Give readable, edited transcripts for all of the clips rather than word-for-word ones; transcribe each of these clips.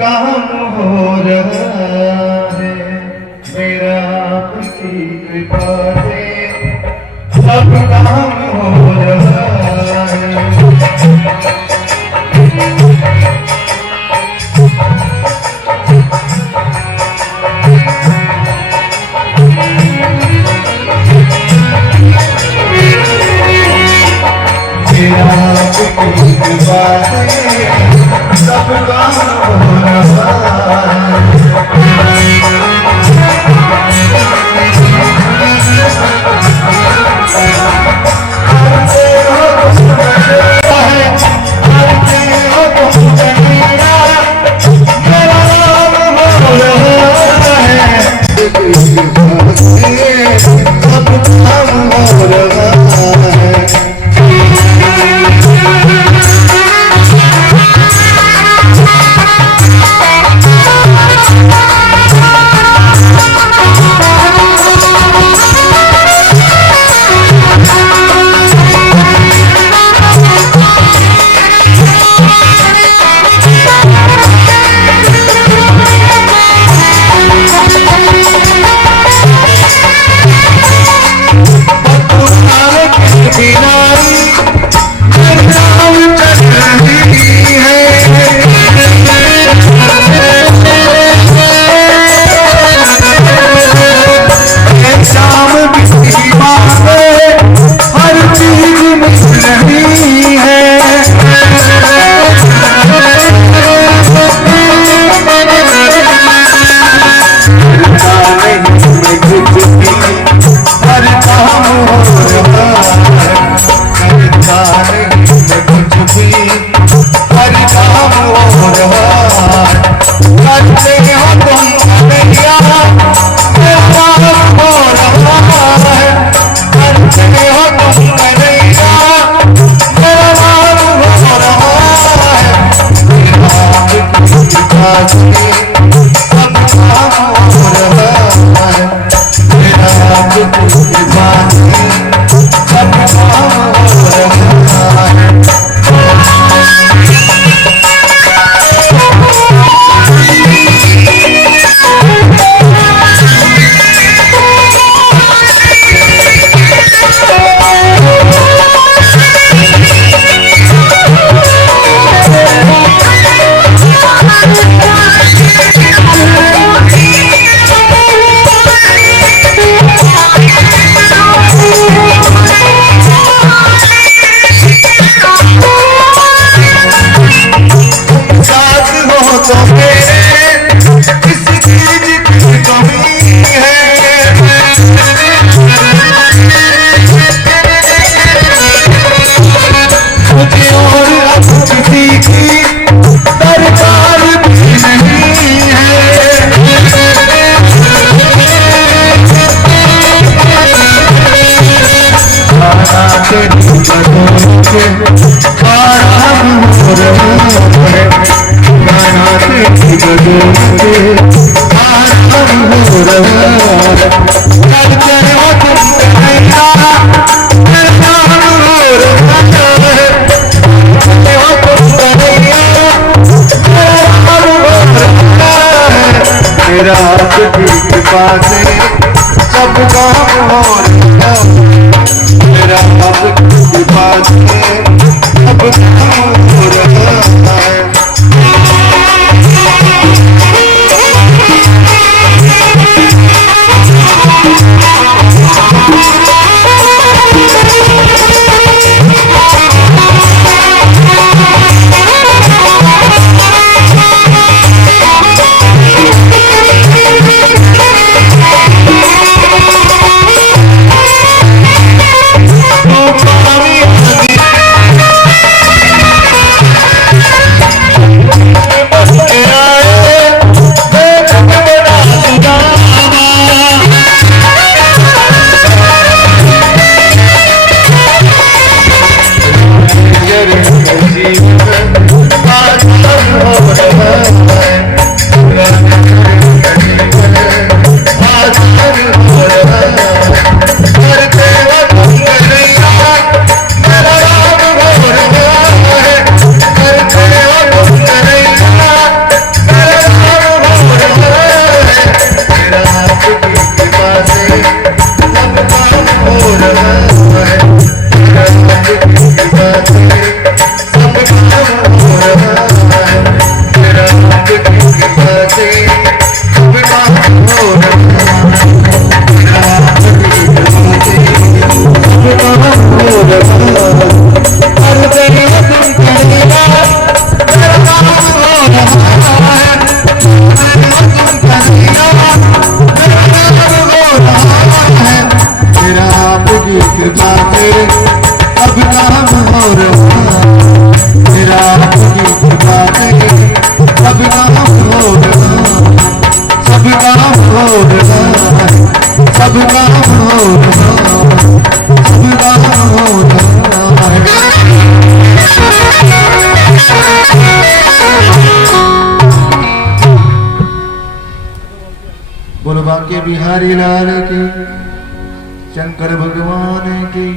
काम हो रहा है मेरा आपकी कृपा से सब काम हो रहा है। मेरा आपकी कृपा से सब काम हो रहा मेरा आपकी कृपा से सब काम हो रहा है। मेरा आपकी कृपा से सब काम हो रहा है। से सब काम हो रहा मेरा आपकी कृपा से सब काम हो रहा हर दिन तुम करेगा मेरा काम हो रहा है तुम करेगा मेरा काम हो रहा है मेरा आपकी कृपा से सब काम हो रहा मेरा आपकी कृपा से सब काम हो रहा सब काम हो रहा सब काम हो रहा सब काम हो रहा है बोलो बांके बिहारी लाल की शंकर भगवान की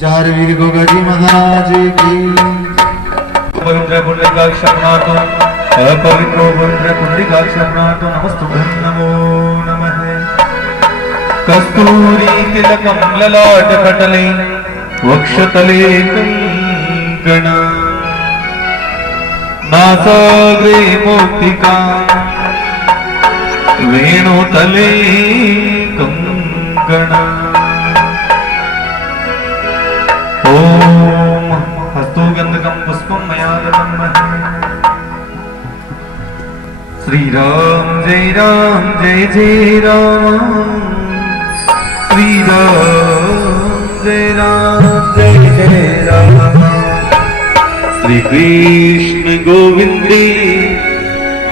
जार वीर गोगा जी महाराज की पवित्र पुंडरीकाक्षनाथो अपवित्रो पवित्र पुंडरीकाक्षनाथो नमस्तुभ्यं नमो नमः कस्तूरी तिलकं ललाटपटले वक्षतले कंकण नासाग्रे मौक्तिका वेणुतले कंकण ओम हस्तो गंधकं पुष्पं मया दत्तं श्री राम जय जय राम श्री राम जय जय राम श्री कृष्ण गोविंदे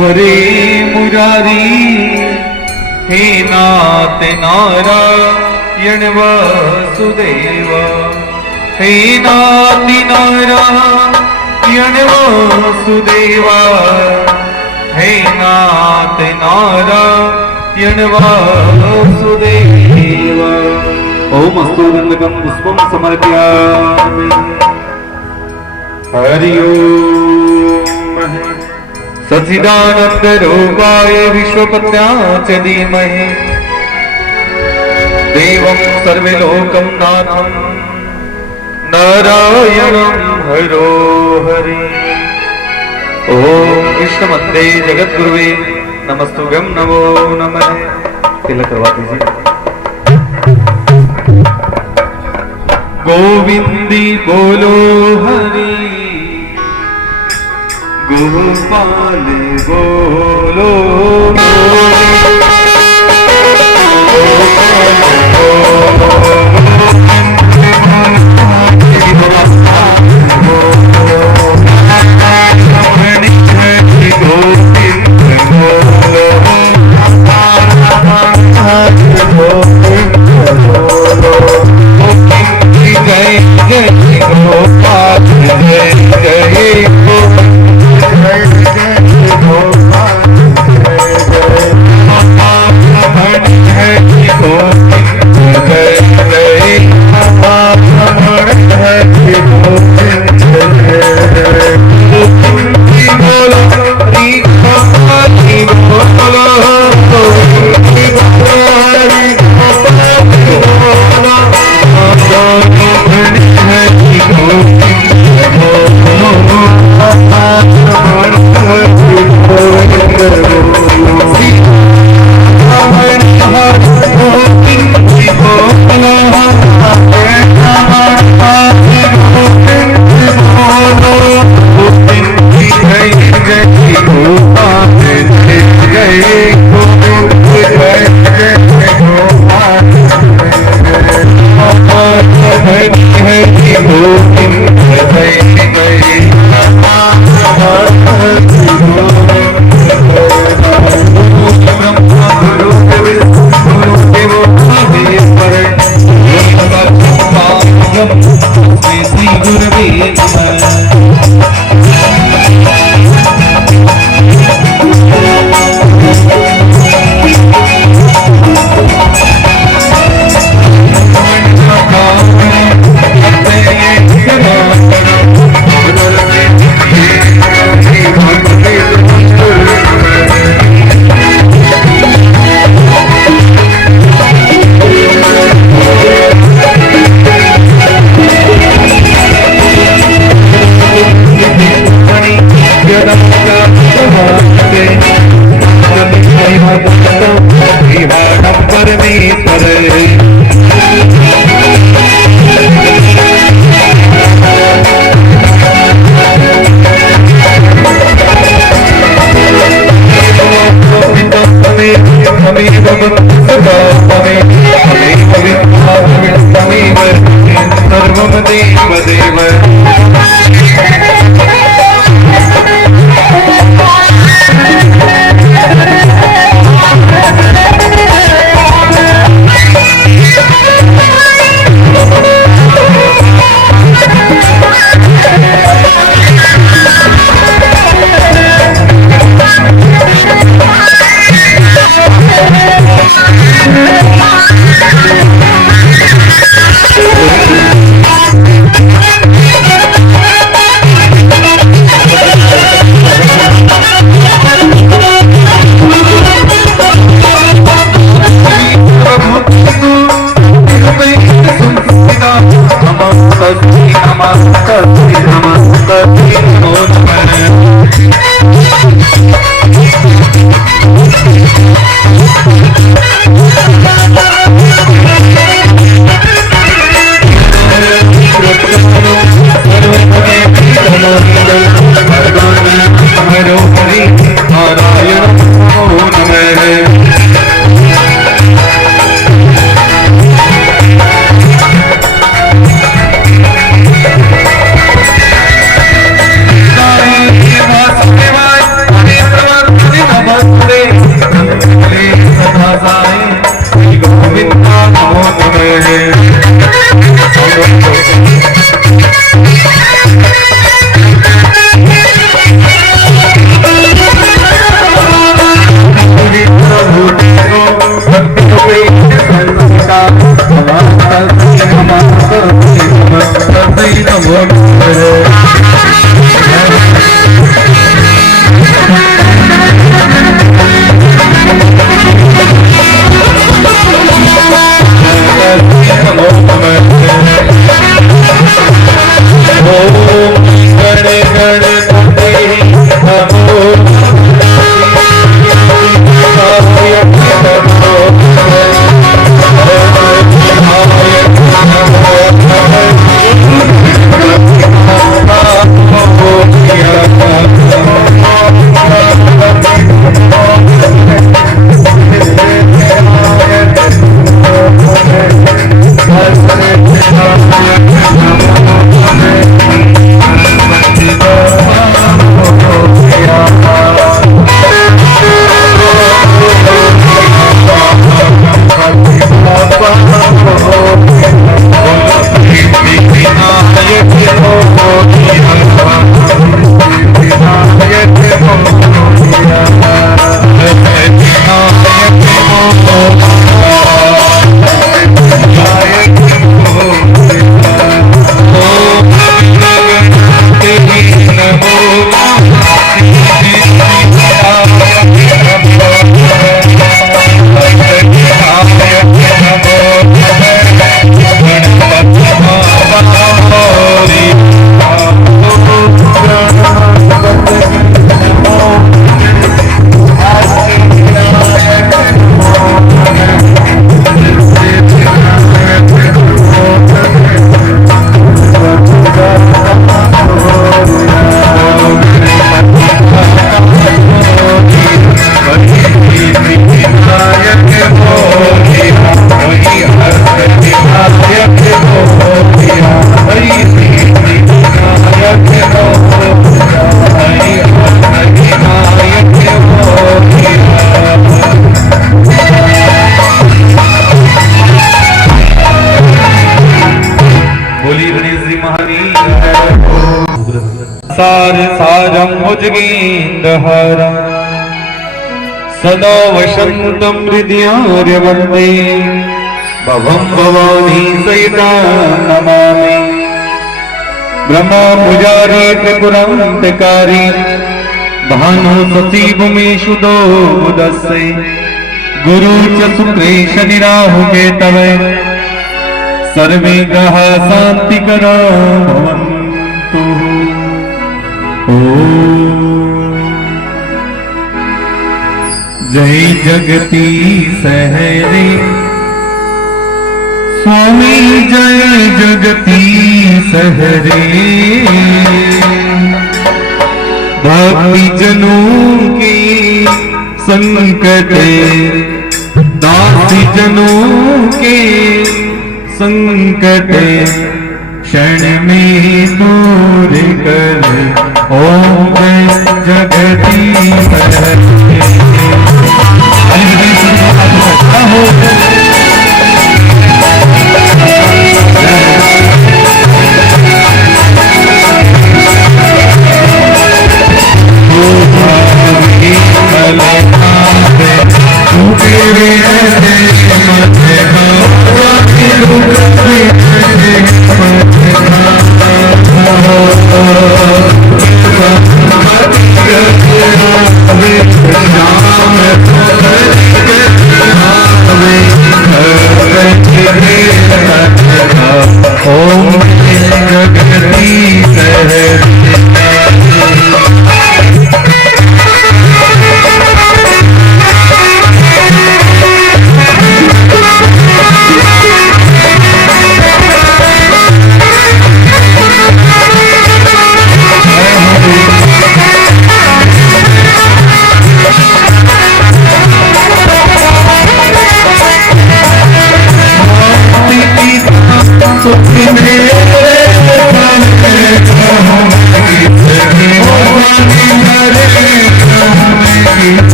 हरे मुरारी हे नाथ नारायण वासुदेव हे नाथ नारायण वासुदेवा हे नाथ नारायण वासुदेवा ओम अस्तु गंधकं पुष्पं समर्पयामि हरि ओम सच्चिदानंद रूपाय विश्वपत्न्याय धीमहि देवं सर्वलोकं नाथं नारायणं हरो हरि ओम कृष्णमंदे जगद्गुरुवे नमस्तुभ्यं नमो नमः तिलक करवा दीजिए गोविंदी बोलो हरि गोपाल बोलो सार सारं भुजगेन्दहरं सदा वसन्तं हृदयार्यवन्दे भवं भवानी सहिता नमामि ब्रह्मा पुजारी त्रिपुरान्तकारी भानु सतीभूमेषु बुधस्से गुरु च शुक्रे शनिराहु केतवे सर्वे ग्रह शान्तिकरा भवन्तु। जय जगतीश हरे स्वामी जय जगतीश हरे भक्ति जनों की संकट दासी जनों के संकट क्षण में दूर कर ओम जगदीश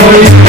होई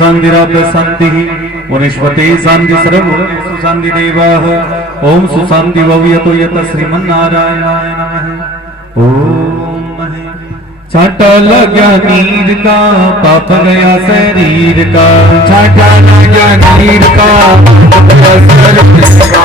शांतिराप शांति वनस्पते शांति सर्वभूतेषु शांति देवाः ओम सुशांति भव्यतो यत श्रीमन्नारायणाय नमः ओम छाटा लगा नीर का पाप गया शरीर का छाटा लगा नीर का पाप गया शरीर का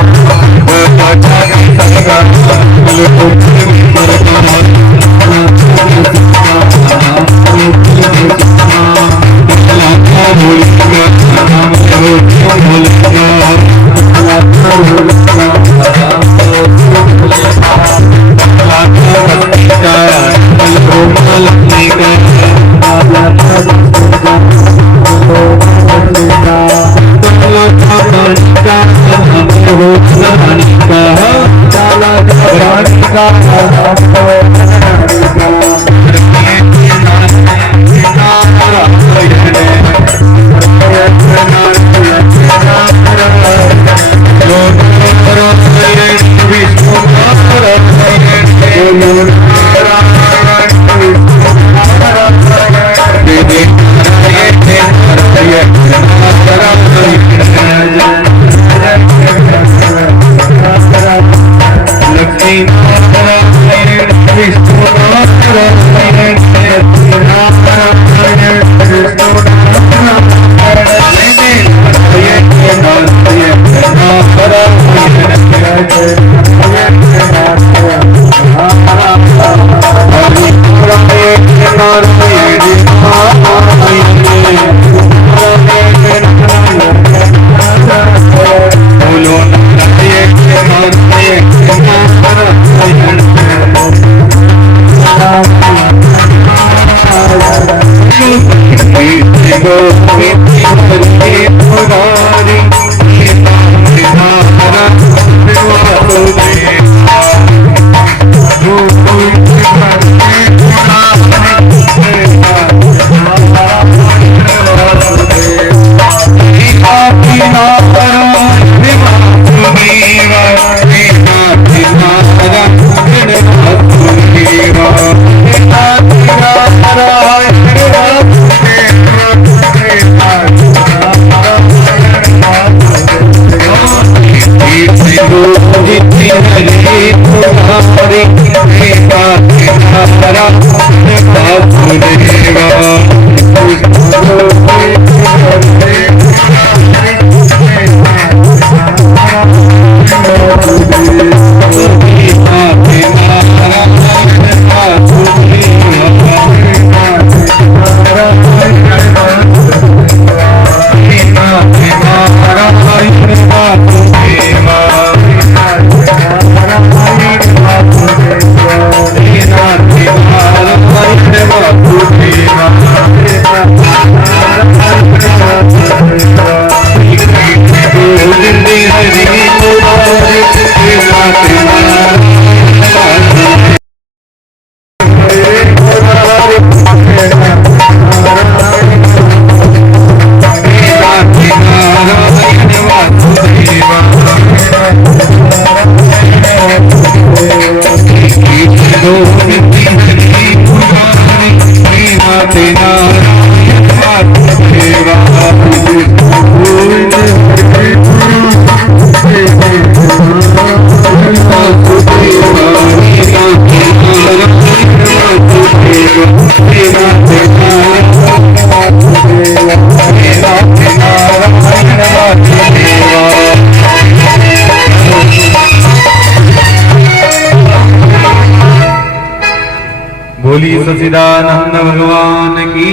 बोली सच्चिदानंद भगवान की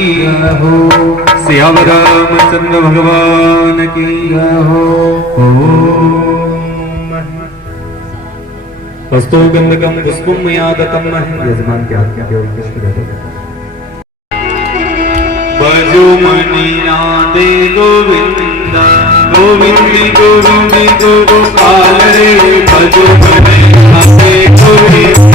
हो, श्याम रामचंद्र भगवान की हो। वस्तु गंधकम पुष्पम यादकम यजमान के आज्ञा के बजो मणि नादे गोविंद गोविंद गोविंद गोपाल रे बजो मणि नादे गोविंद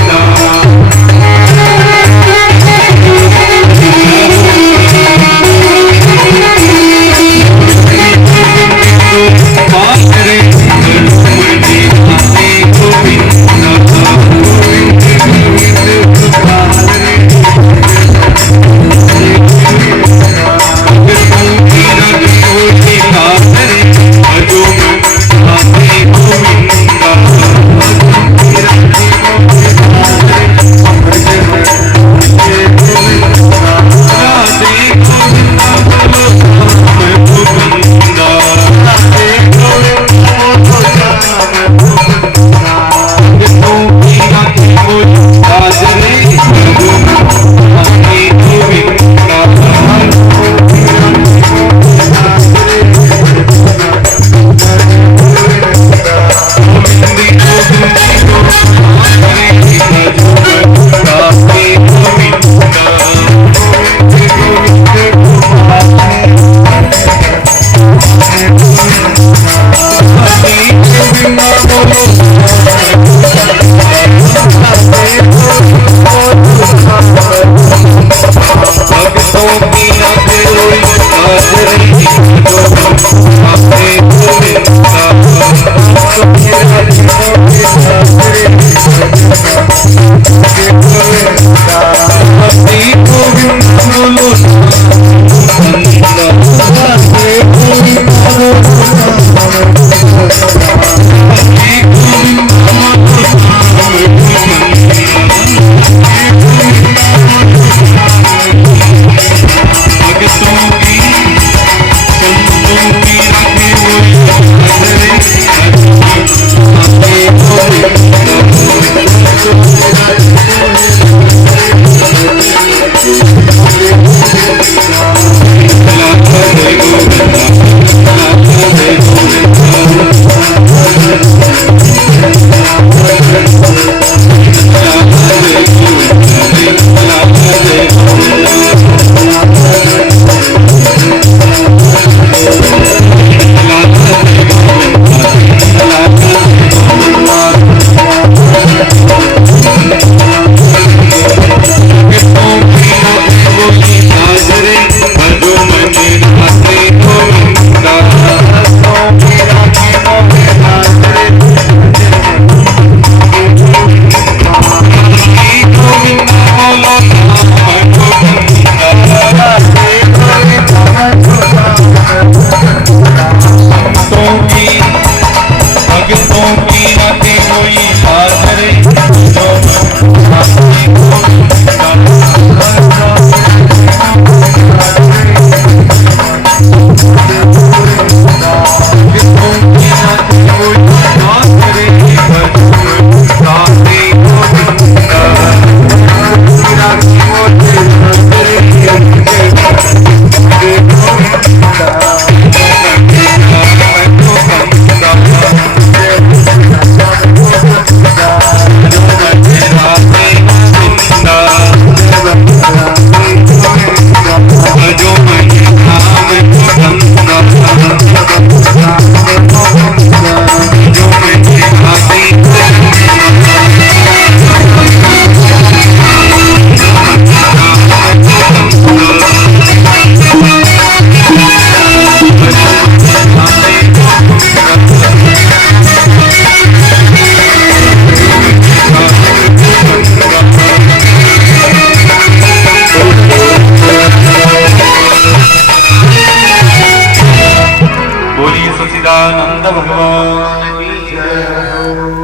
सच्चिदानंद भगवान की जय।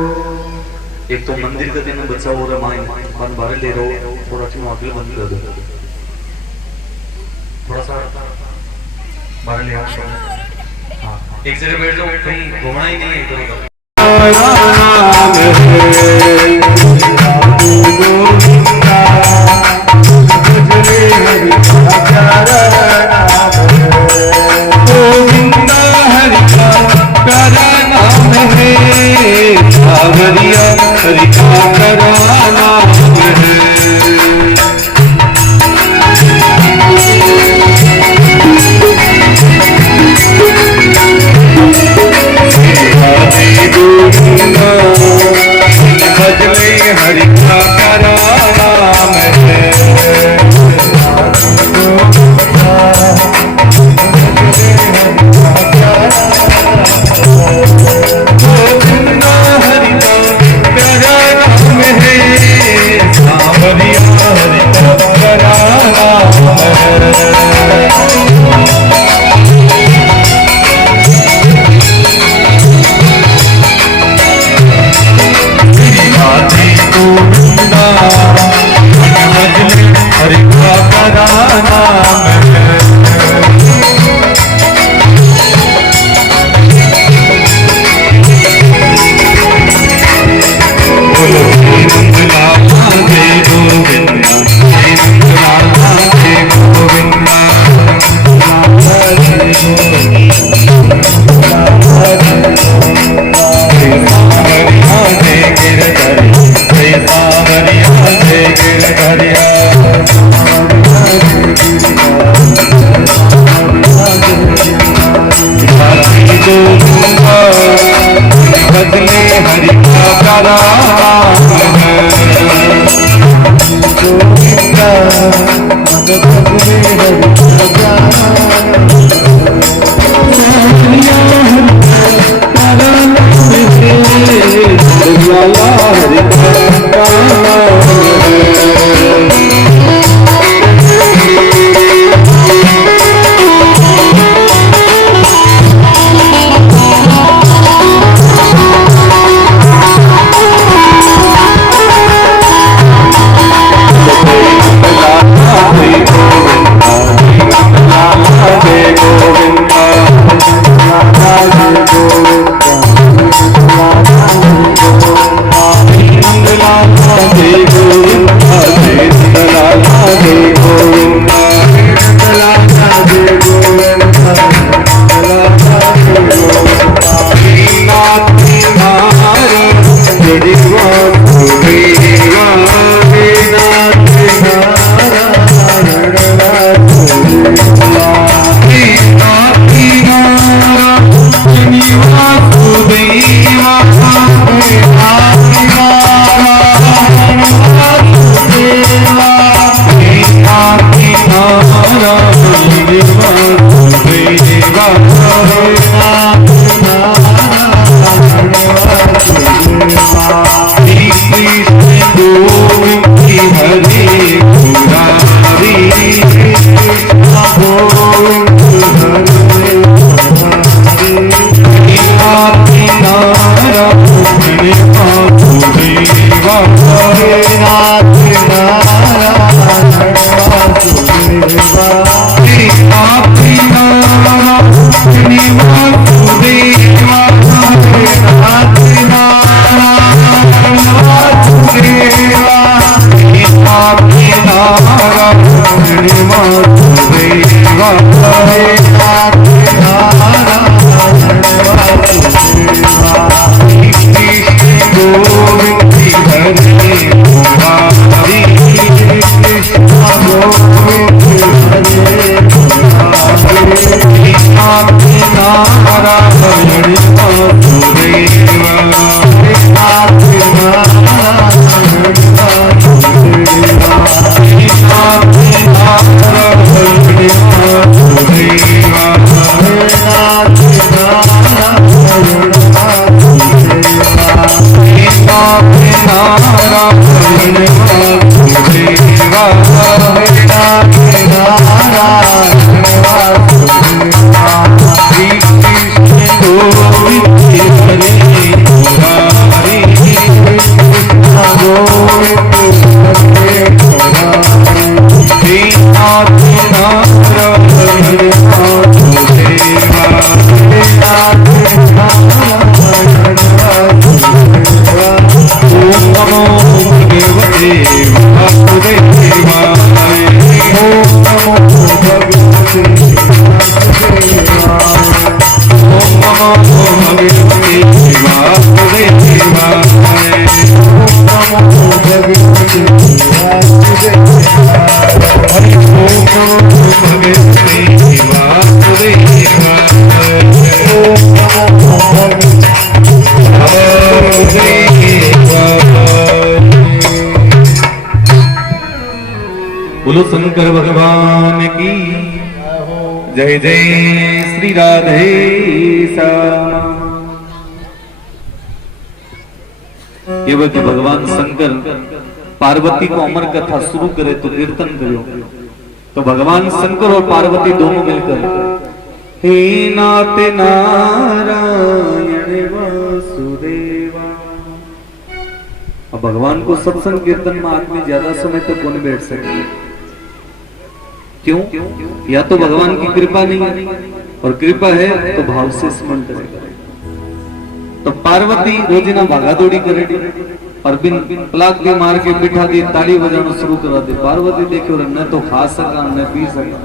एक तो मंदिर का दिन बच्चा हो रहा माइन मन भर ले रो थोड़ा सी आगे बंद कर दो थोड़ा सा बाहर ले आओ। हाँ एक जगह बैठ जाओ कहीं घूमना ही नहीं है इधर उधर। हरि का प्यारा नाम है। भजले हरि का प्यारा नाम है। Oh बोलो शंकर भगवान की जय जय श्री राधे श्याम। ये वक्त भगवान शंकर पार्वती को अमर कथा शुरू करे तो कीर्तन करो। तो भगवान शंकर और पार्वती दोनों मिलकर हे नाथ नारायण वासुदेवा। अब भगवान को सत्संग कीर्तन में आदमी ज्यादा समय तक कौन बैठ सके? क्यों? या तो भगवान की कृपा नहीं है, और कृपा है तो भाव से स्मरण करेगा। तो पार्वती रोजिना भागा दौड़ी करेगी और बिन पलाक भी मार के बिठा दी, ताली बजाना शुरू करा दी। पार्वती देखो न तो खा सका न पी सका,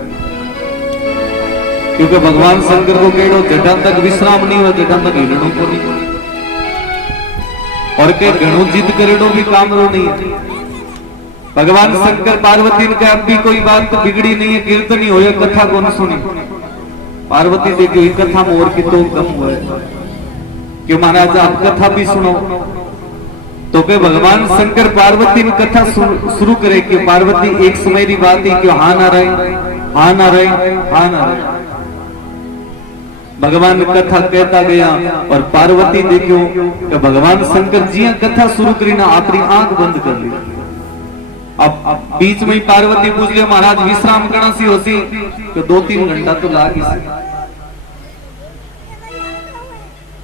क्योंकि भगवान शंकर को केड़ो जटा तक विश्राम नहीं हुआ, जटा तक हिरणों को नहीं, और के घणो जिद करेड़ो भी काम रो नहीं है। भगवान शंकर पार्वती ने कहा अब भी कोई बात तो बिगड़ी नहीं है, कीर्तन ही हो या कथा को न सुनी। पार्वती देखो कथा में और की तो कम हुआ है, क्यों महाराज आप कथा भी सुनो। तो के भगवान शंकर पार्वती ने कथा शुरू करे कि पार्वती एक समय की बात है कि हाँ ना रहे, हाँ ना रहे, हाँ ना रहे। भगवान कथा कहता गया और पार्वती देखो कि भगवान शंकर जी कथा शुरू करी ना अपनी आंख बंद कर ली। अब बीच में ही पार्वती पूछ लिया महाराज विश्राम करना सी होती तो 2-3 घंटा तो लाग ही से।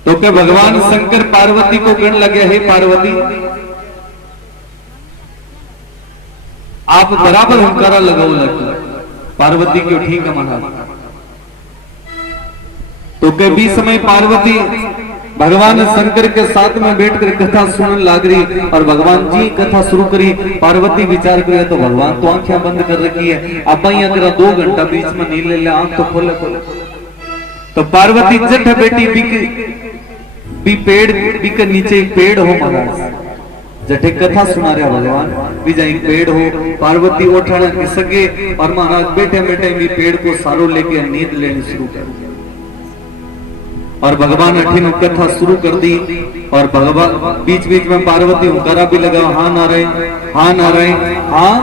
तो क्या भगवान शंकर पार्वती को कहने लगे हे पार्वती आप बराबर हुंकारा लगाओ लगे। पार्वती क्यों ठीक है महाराज। तो के बीच समय पार्वती भगवान शंकर के साथ में बैठकर कथा सुनने लग रही और भगवान जी कथा शुरू करी। पार्वती विचार करे तो भगवान तो आंखें बंद कर रखी है, अब यहाँ तेरा 2 घंटा बीच में नहीं ले आंख तो खोले खोले। तो पार्वती जट बेटी भी पेड़ भी के नीचे एक पेड़ हो महाराज, जटे कथा सुना रहा भगवान भी जाए पेड़ हो। पार्वती उठाना के सके और महाराज बैठे बैठे भी पेड़ को सारो लेके नींद लेनी शुरू कर दी। और भगवान अठीन कथा शुरू कर दी और भगवान बीच बीच में पार्वती हुंकारा भी लगा हाँ ना रहे, हाँ ना रहे, हाँ।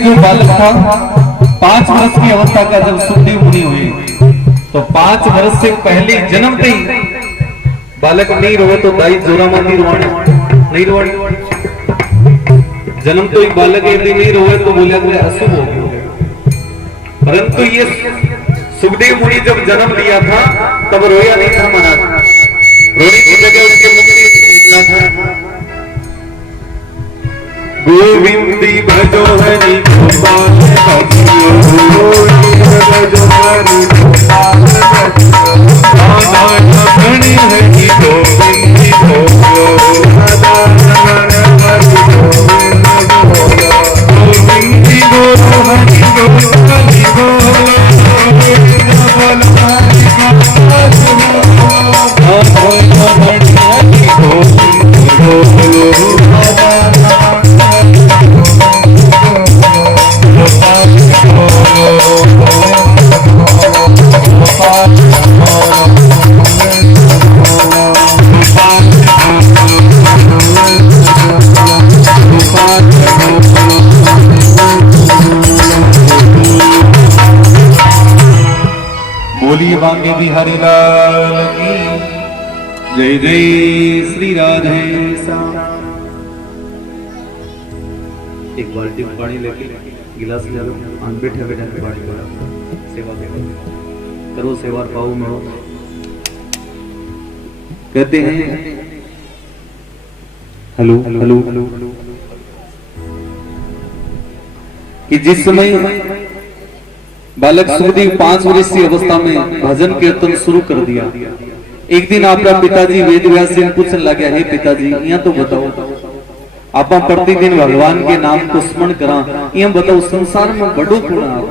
जो बालक था 5 वर्ष की अवस्था का जब सुखदेव मुनि हुए तो 5 वर्ष से पहले जन्मते ही बालक नहीं रोए तो दाई जोरा माती रोने नहीं रोने। जन्म तो एक बालक यदि नहीं रोए तो बोले अशुभ हो गया। परंतु ये सुखदेव मुनि जब जन्म लिया था तब रोया नहीं था महाराज, रोने की जगह उसके मुख से निकला था गोविंदी भजो हरि गोपाल भजो हरि गोपाल हरि गोविंदी भजो गोविंदी बोलो हरि गोपाल हरि लाल की जय जय श्री राधे श्याम। एक बाल्टी में पानी लेके गिलास ले लो, बैठे बैठे पानी करो, सेवा करो, सेवा पाओ में हो। कहते हैं हेलो हेलो कि जिस समय बालक सुखदेव 5 वर्ष की अवस्था में भजन कीर्तन शुरू कर दिया, एक दिन आपका पिताजी वेद व्यास जी ने पूछने लगे, हे पिताजी यहाँ तो बताओ, आप प्रतिदिन भगवान के नाम को स्मरण करा, यहाँ बताओ संसार में बड़ो गुण आप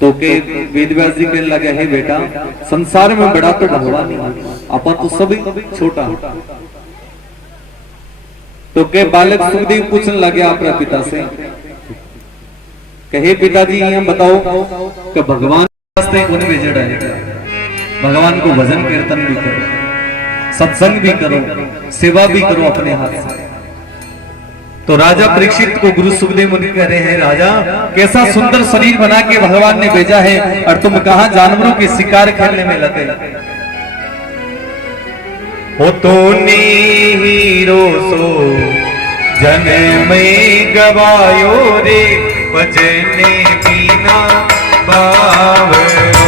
तो के वेद व्यास जी कहने लगे, हे बेटा संसार में बड़ा तो भगवान ही, अपन तो सभी छोटा। तो के बालक सुखदेव पूछने लगे आपका पिता से, कहे पिताजी यहाँ बताओ कि भगवान रास्ते कौन भेजा है, भगवान को भजन कीर्तन भी करो, सत्संग भी करो, सेवा भी करो अपने हाथ से। तो राजा परीक्षित को गुरु सुखदेव मुनि कह रहे हैं, राजा कैसा सुंदर शरीर बना के भगवान ने भेजा है और तुम कहां जानवरों के शिकार खेलने में लगे हो। तो हीरो सो जन में गवायो रे, भजने बिना बावरो।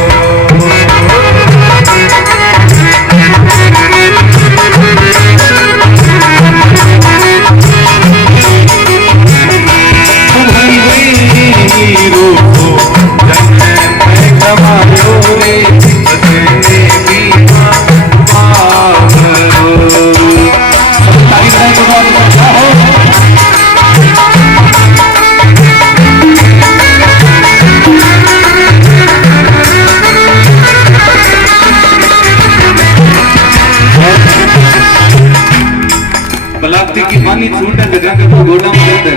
बलाक्ति की पानी छूटे जगह के तो गोड़ा में दे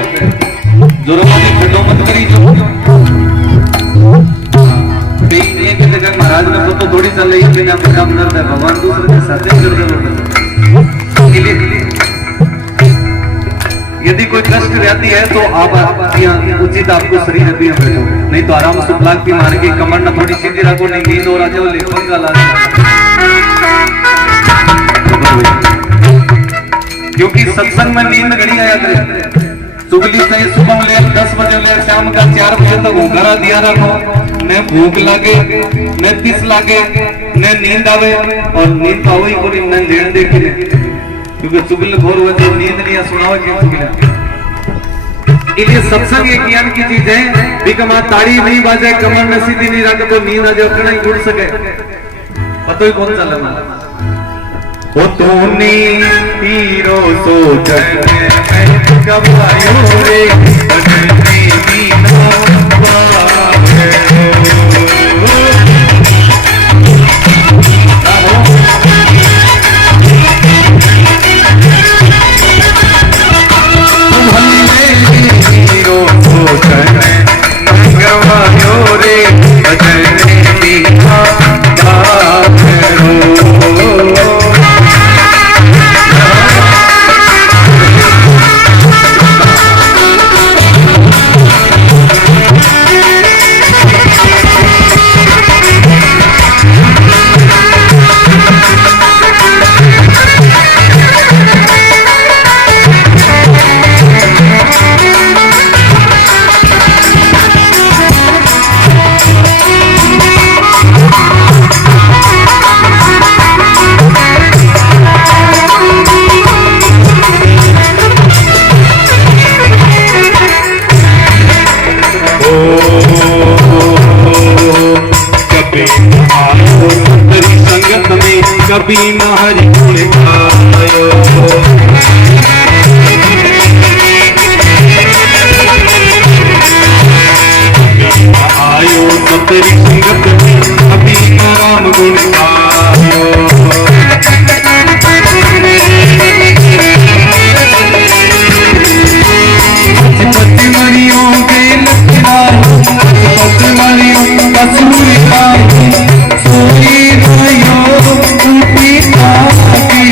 जोरवादी खड्डों मत करी जो एक जगह महाराज ने तो थोड़ी चल रही है बिना काम करता है, भगवान दूसरे के साथ कर दे। यदि कोई कष्ट रहती है तो आप उचित आपको शरीर अभी बैठो, नहीं तो आराम से बलाक्ति मार के कमर न थोड़ी सीधी रखो, नहीं नींद हो रहा जाओ लेखन का लाल, क्योंकि सत्संग में नींद घड़ी आया करे। चुगली से सुबह ले 10 बजे ले शाम का 4 बजे तक घरा दिया रखो, न भूख लागे न तिस लागे न नींद आवे, और नींद तो ही कोई न लेन दे के, क्योंकि चुगल घोर हुए तो नींद नहीं सुनावे के चुगला। इसलिए सत्संग एक ज्ञान की चीज है, बिकमा ताड़ी नहीं बाजे, कमर में सीधी नहीं रखे तो नींद आ जाए, कहीं उड़ सके पता ही कौन चला हो। तूने हीरो सो जन में गवायो रे, भजने बिना बावरो। हीरो सो जन में गवायो रे, भजने बिना बावरो। कभी न हरि गुण गायो, आयो तो तेरी संगत में, कभी न राम गुण गायो। पति मरियों के लखनाई, पति मरियों कसूरी पाई, सोई भयो पिता की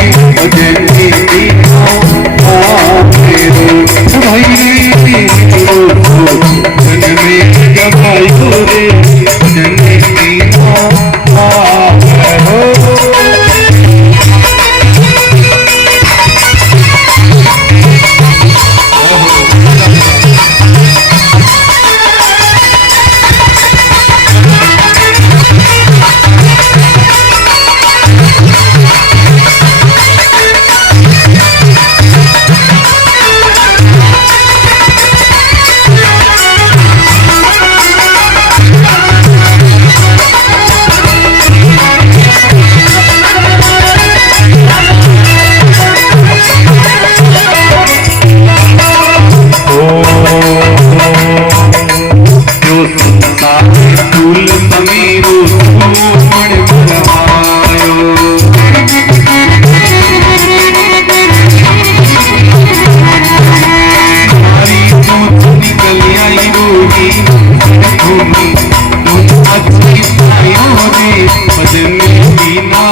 मैंने बिना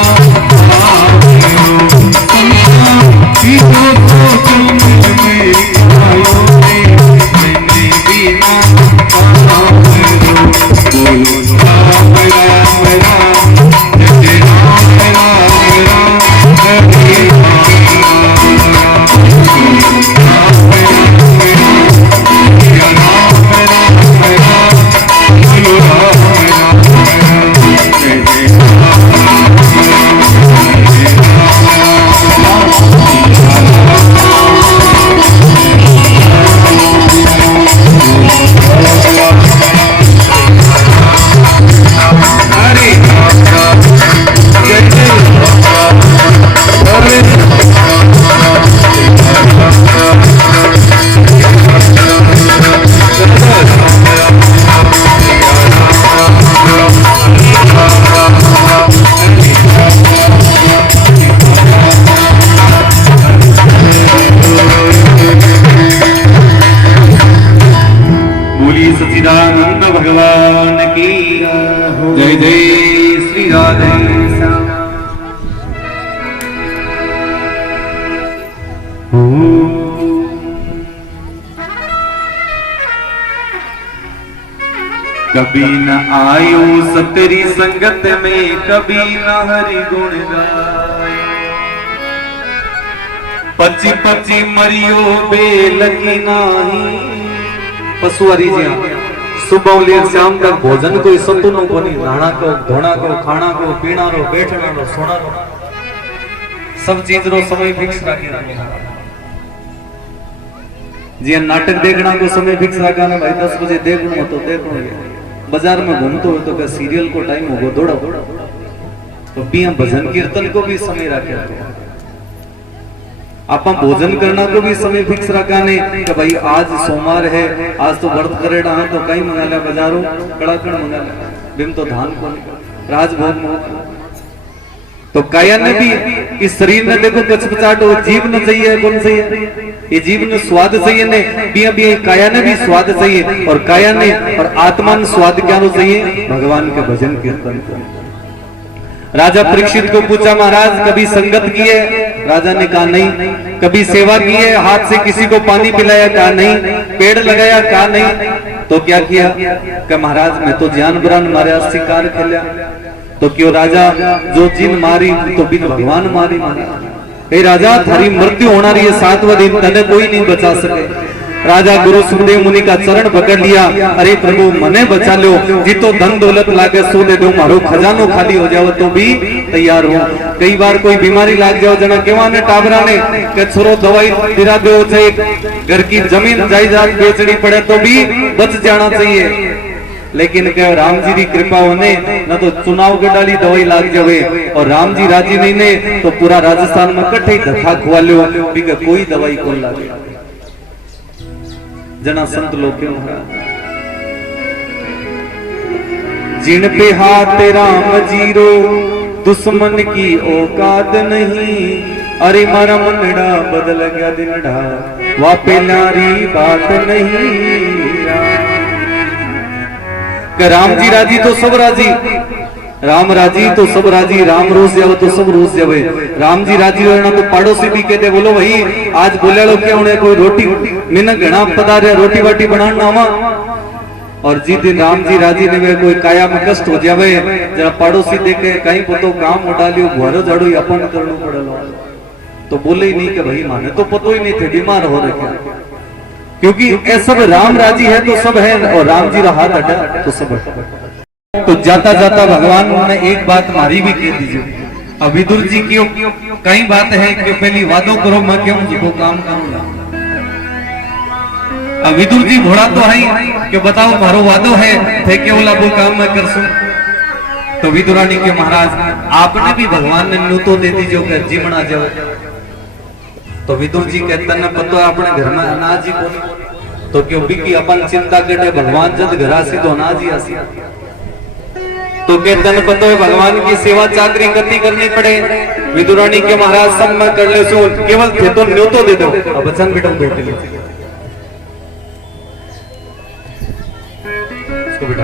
आयो तीनों को तुम मेरी आयो मैंने बिना आयो बोलो राम राम राम जय राम राम राम हरे सच्चिदानंद भगवान की जय जय श्री राधे श्याम। कभी न आयो सतरी संगत में कभी न हरि गुण गायो पची पची मरियो बेल की नाही पशुआरी जी सुबह लेर शाम तक भोजन कोई सतुनो को नहीं नाना को धोना को खाना को पीना रो बैठना रो सोना रो सब चीज रो समय फिक्स राखी जी नाटक देखना को समय फिक्स रखा ने भाई 10 बजे देखना तो देखो बाजार में घूमते हो तो क्या सीरियल को टाइम होगा दौड़ा तो पिया भजन कीर्तन को भी समय रखे आप भोजन करना को भी समय फिक्स रखा नहीं कि भाई आज सोमवार है आज तो व्रत करेगा तो कहीं मंगा लिया बाजारों कड़ाकड़ मंगा लिया बिम तो धान को राजभोग में तो काया ने भी इस शरीर ने देखो कचपचाट हो जीव न चाहिए कौन चाहिए ये जीव ने स्वाद चाहिए ने बिया बिया काया ने भी स्वाद चाहिए और काया ने और आत्मा ने स्वाद क्या चाहिए भगवान के भजन कीर्तन को। राजा परीक्षित को पूछा महाराज कभी संगत की है राजा ने कहा नहीं कभी सेवा की है हाथ से किसी को पानी पिलाया कहा नहीं पेड़ लगाया कहा नहीं तो क्या किया कि महाराज मैं तो जानवरान मारे शिकार खेलिया तो क्यों राजा जो जिन मारी तो बिन भगवान मारी हे राजा थारी मृत्यु होना रही है 7वां दिन तने कोई नहीं बचा सके राजा गुरु सुखदेव मुनि का चरण पकड़ लिया अरे प्रभु मने बचा लो जितो धन दौलत लागे सो दे दो मारो खजानो खाली हो जाओ तो भी तैयार हो कई बार कोई बीमारी लाग जाओ जना केवा ने टाबरा ने के छोरो दवाई दिला दो घर की जमीन जायदाद बेचनी पड़े तो भी बच जाना चाहिए लेकिन क्या राम जी की कृपा होने न तो चुनाव के डाली दवाई लाग जावे और राम जी राजी नहीं ने तो पूरा राजस्थान में कट्ठे धक्का खुआ लो कोई दवाई को लागे जना संत लोग क्यों जिन पे हाथ राम जीरो दुश्मन की औकात नहीं अरे मारा मनड़ा बदल गया दिनड़ा वा पेलारी बात नहीं राम जी राजी तो सब राजी राम राजी तो सब राजी राम रोज जावे तो सब रोज जावे राम जी राजी रहना तो पड़ोसी भी कहते बोलो भाई आज बोले लो क्या उन्हें कोई रोटी मैंने घना पधारे रोटी वाटी बनाना आवा और जिस दिन राम जी राजी ने कोई काया में कष्ट हो जावे जरा पड़ोसी देखे कहीं पतो काम उठा लियो घरो झाड़ू अपन करना पड़ेलो तो बोले ही नहीं कि भाई माने तो पतो ही नहीं थे बीमार हो रखे क्योंकि ये सब राम राजी है तो सब है और राम जी का हाथ हटा तो सब है। तो जाता जाता भगवान ने एक बात मारी भी कह दीजिए अब विदुर जी क्यों कई बात है कि पहली वादो करो मैं क्यों जिको काम करूंगा अब विदुर जी घोड़ा तो है कि बताओ मारो वादो है थे के बोला वो काम मैं कर सू तो विदुरानी के महाराज आपने भी भगवान ने न्यू तो दे दीजिए कि जीवना जाओ तो विदुर जी कहते न पतो अपने घर में अनाज ही को तो क्यों भी अपन चिंता करते भगवान जब घरासी तो अनाज ही आसी तो कहते न पतो है भगवान की सेवा चाकरी करनी करनी पड़े विदुरानी के महाराज सब मैं कर ले सो केवल थे तो न्योतो दे दो अब बचन बेटा बैठे इसको बेटा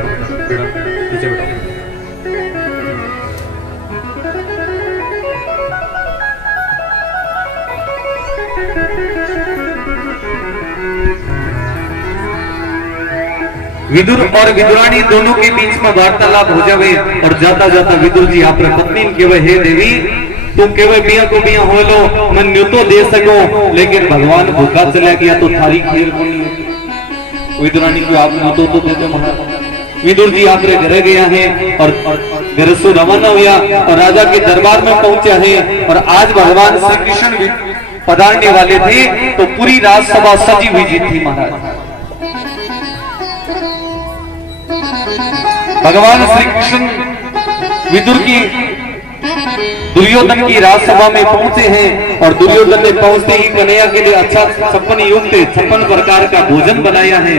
पीछे बेटा विदुर और विदुरानी दोनों के बीच में वार्तालाप हो जावे और जाता जाता विदुर जी आप पत्नी केवे हे देवी तुम केवे बिया को बिया हो लो मैं न्यू तो दे सको लेकिन भगवान भूखा चला गया तो थारी खीर को नहीं। विदुरानी को आप न्यू तो दे दो महाराज। विदुर जी आप घरे गया है और घर से रवाना हुआ और राजा के दरबार में पहुंचा है और आज भगवान श्री कृष्ण पधारने वाले थे तो पूरी राजसभा सजी हुई जी थी महाराज। भगवान श्री कृष्ण विदुर की दुर्योधन की राजसभा में पहुंचे हैं और दुर्योधन ने पहुंचते ही कन्हैया के लिए अच्छा 56 प्रकार का भोजन बनाया है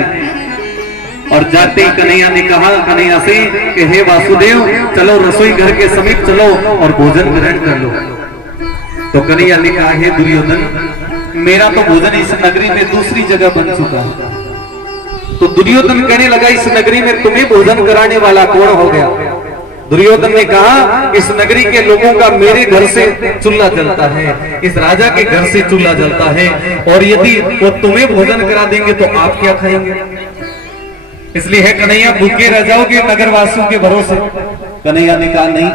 और जाते ही कन्हैया ने कहा कन्हैया से कि हे वासुदेव चलो रसोई घर के समीप चलो और भोजन ग्रहण कर लो। तो कन्हैया ने कहा हे दुर्योधन मेरा तो भोजन इस नगरी में दूसरी जगह बन चुका है। तो दुर्योधन कहने लगा इस नगरी में तुम्हें भोजन कराने वाला कौन हो गया। दुर्योधन ने कहा इस नगरी के लोगों का मेरे घर से चूल्हा जलता है, इस राजा के घर से चूल्हा जलता है और यदि वो तुम्हें भोजन करा देंगे तो आप क्या खाएंगे। इसलिए है कन्हैया भूखे रह जाओगे नगर वासियों के भरोसे। कन्हैया ने कहा नहीं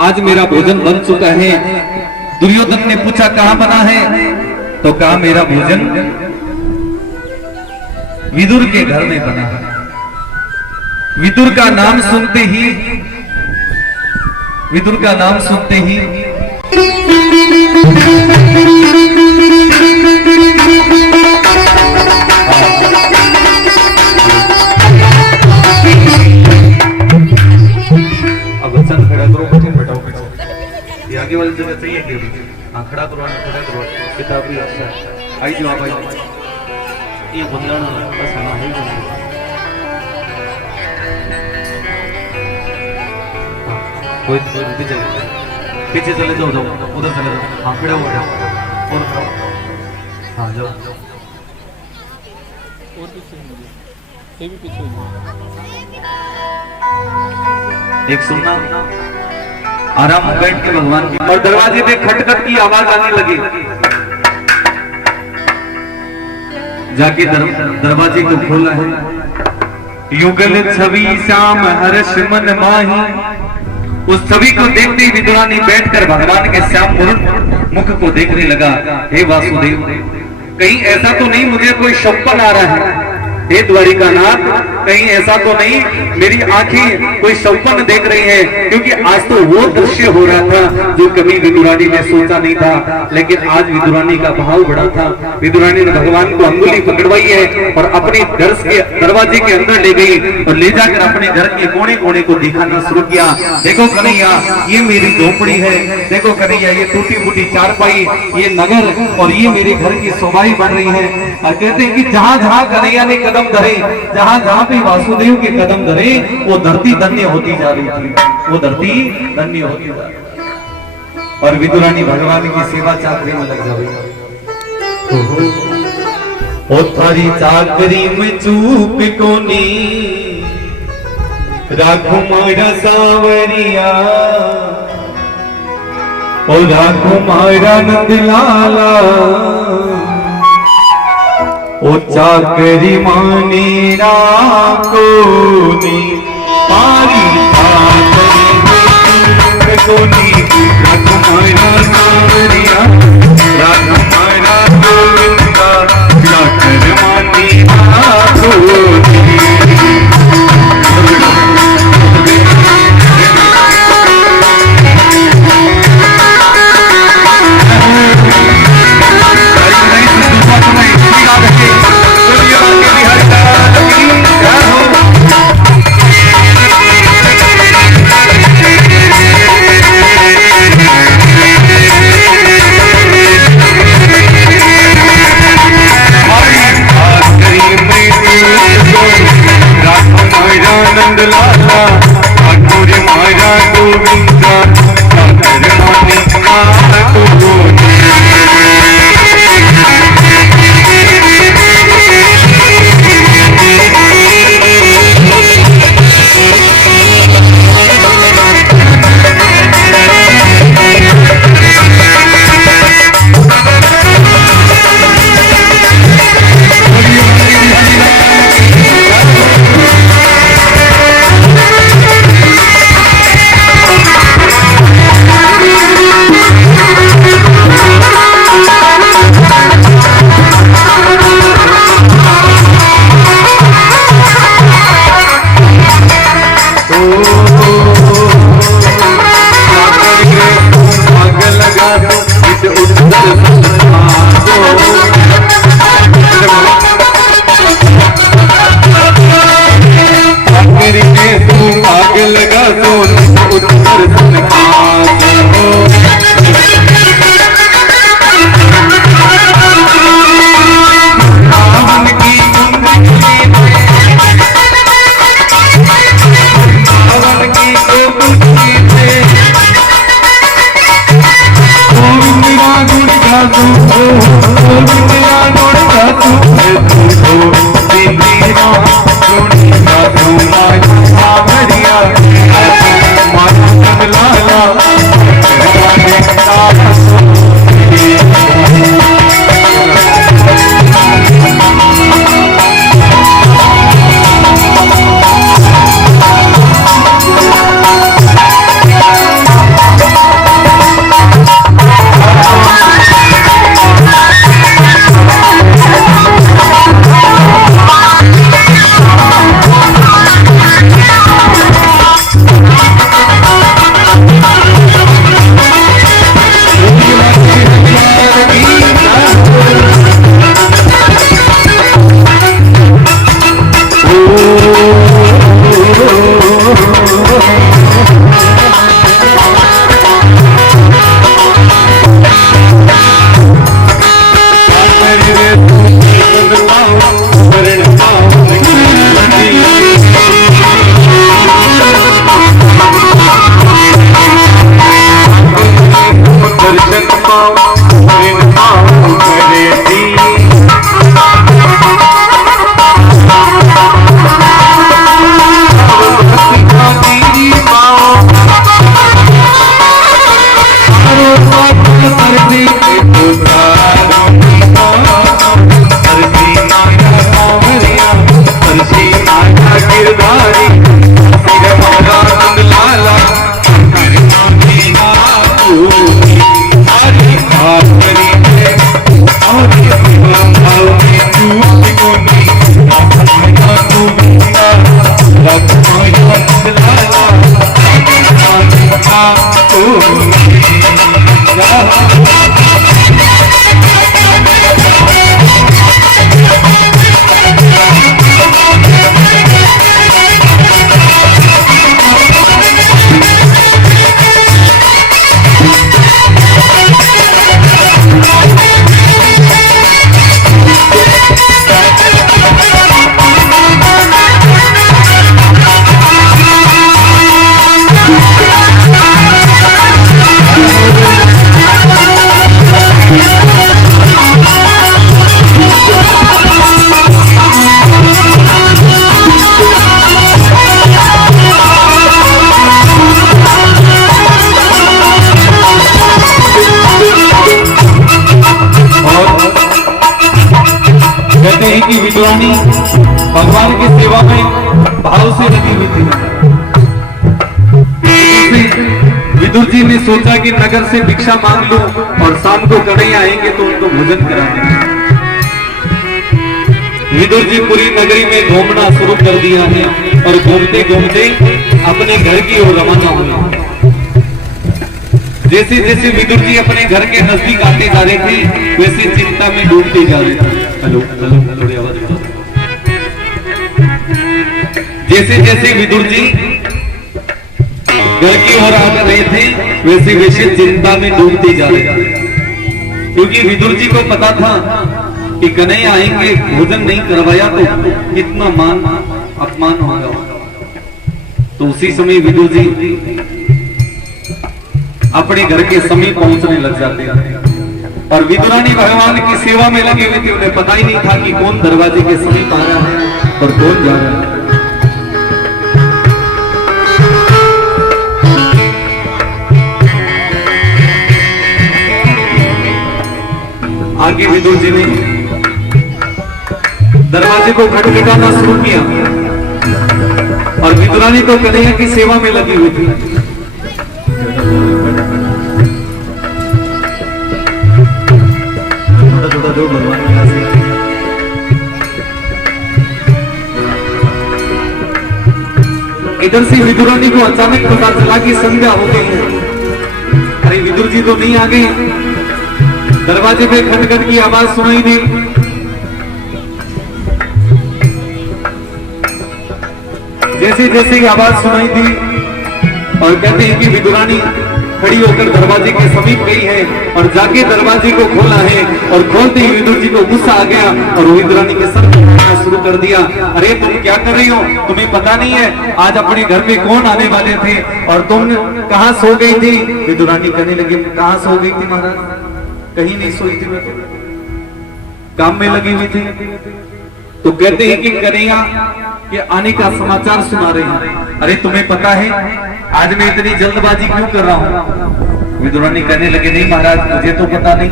आज मेरा भोजन बन चुका है। दुर्योधन ने पूछा कहां बना है तो कहा मेरा भोजन विदुर के घर में बना है। विदुर का नाम सुनते ही अब बच्चा खड़ा करो बैठाओ पीछे ये आगे वाली जगह चाहिए क्या खड़ा करो किताब भी अच्छा है आई जो भाई ये बंदाना बस आना है कोई पीछे चले जाओ उधर चले जाओ। हाँ खड़े हो और हाँ जाओ एक सुनना आराम बैठ के भगवान की और दरवाजे पे खटखट की आवाज आने लगी। जाके दरवाजे को खोला है। युगल छवि श्याम हर्ष मन माही उस छवि को देखते ही विदुरानी बैठकर भगवान के श्याम मुख को देखने लगा। हे वासुदेव कहीं ऐसा तो नहीं मुझे कोई स्वप्न आ रहा है। हे द्वारिकानाथ कहीं ऐसा तो नहीं मेरी आंखें कोई स्वप्न देख रही हैं क्योंकि आज तो वो दृश्य हो रहा था जो कभी विदुरानी ने सोचा नहीं था। लेकिन आज विदुरानी का भाव बड़ा था। विदुरानी ने भगवान को अंगुली पकड़वाई है और अपने घर के दरवाजे के अंदर ले गई और ले जाकर अपने घर के कोने कोने को दिखाना शुरू किया। देखो कन्हैया ये मेरी झोपड़ी है, देखो कन्हैया ये टूटी फूटी चारपाई, ये नगर और ये मेरे घर की शोभाई बन रही है। और कहते हैं कि जहां जहां कन्हैया ने कदम धरे, जहां जहां पे वासुदेव के कदम धरे वो धरती धन्य होती जा रही थी, वो धरती धन्य होती जा रही और विदुरानी भगवान की सेवा चाकरी में लग जाए। ओ थारी चाकरी में चूक कोनी राखो मारा सावरिया, ओ राखो मारा नंदलाला, ओ चाकरी माने राकोनी पारी चाकरी में कोनी राखो मारा सावरिया, राखो मारा गोविंदा, चाकर माने राकोनी। की विद्वानी भगवान की सेवा में भाव से लगी हुई थी। विदुर जी ने सोचा कि नगर से भिक्षा मांग लूं और शाम को कन्हैया आएंगे तो उनको भोजन कराएंगे। विदुर जी पूरी नगरी में घूमना शुरू कर दिया है और घूमते घूमते अपने घर की ओर रवाना हुए। जैसे जैसे विदुर जी अपने घर के नजदीक आते जा रहे थे वैसे चिंता में डूबते जा रहे थे। हेलो हेलो थोड़ी आवाज बढ़ाओ। जैसे जैसे विदुर जी घर की ओर आ रहे थे वैसे वैसे चिंता में डूबते जा रहे थे, क्योंकि विदुर जी को पता था कि कन्हैया आएंगे, भोजन नहीं करवाया तो कितना मान अपमान होगा। तो उसी समय विदुर जी अपने घर के समीप पहुंचने लग जाते हैं और विदुरानी भगवान की सेवा में लगे हुए थे। उन्हें पता ही नहीं था कि कौन दरवाजे के समीप आ रहा है और कौन जा रहा है। आगे विदुर जी ने दरवाजे को खटखटाना शुरू किया और विदुरानी तो कन्हैया की सेवा में लगी हुई थी। जो भगवान इधर से विदुरानी को अचानक पता चला कि संध्या हो गई है। अरे विदुर जी तो नहीं आ गए, दरवाजे पे खटखट की आवाज सुनाई दी। जैसे जैसे आवाज सुनाई दी और कहते हैं कि विदुरानी खड़ी होकर दरवाजे के समीप गई है और जाके दरवाजे को खोला है और खोलते ही विदुर जी को गुस्सा आ गया और विदुरानी के सर पर शुरू कर दिया। अरे तुम क्या कर रही हो, तुम्हें पता नहीं है आज अपने घर में कौन आने वाले थे और तुम कहाँ सो गई थी। विदुरानी कहने लगी कहाँ सो गई थी महाराज, कहीं नहीं सोई थी, मैं काम में लगी हुई थी। तो कहते हैं कि कन्हैया के आने का समाचार सुना रहे हैं। अरे तुम्हें पता है आज मैं इतनी जल्दबाजी क्यों कर रहा हूं। विदुरानी कहने लगे नहीं महाराज मुझे तो पता नहीं।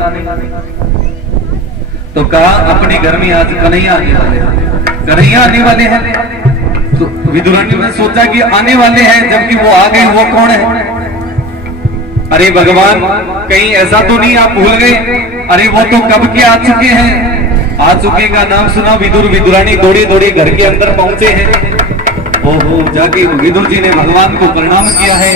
तो कहा अपने घर में आज कन्हैया आने वाले हैं, कन्हैया आने वाले हैं। तो विदुरानी ने सोचा कि आने वाले हैं, जबकि वो आ गए, वो कौन है। अरे भगवान कहीं ऐसा तो नहीं आप भूल गए। अरे वो तो कब के आ चुके हैं। आ चुके का नाम सुना विदुर विदुरानी दौड़े दौड़े घर के अंदर पहुंचे हैं। ओहो जाके विदुर जी ने भगवान को प्रणाम किया है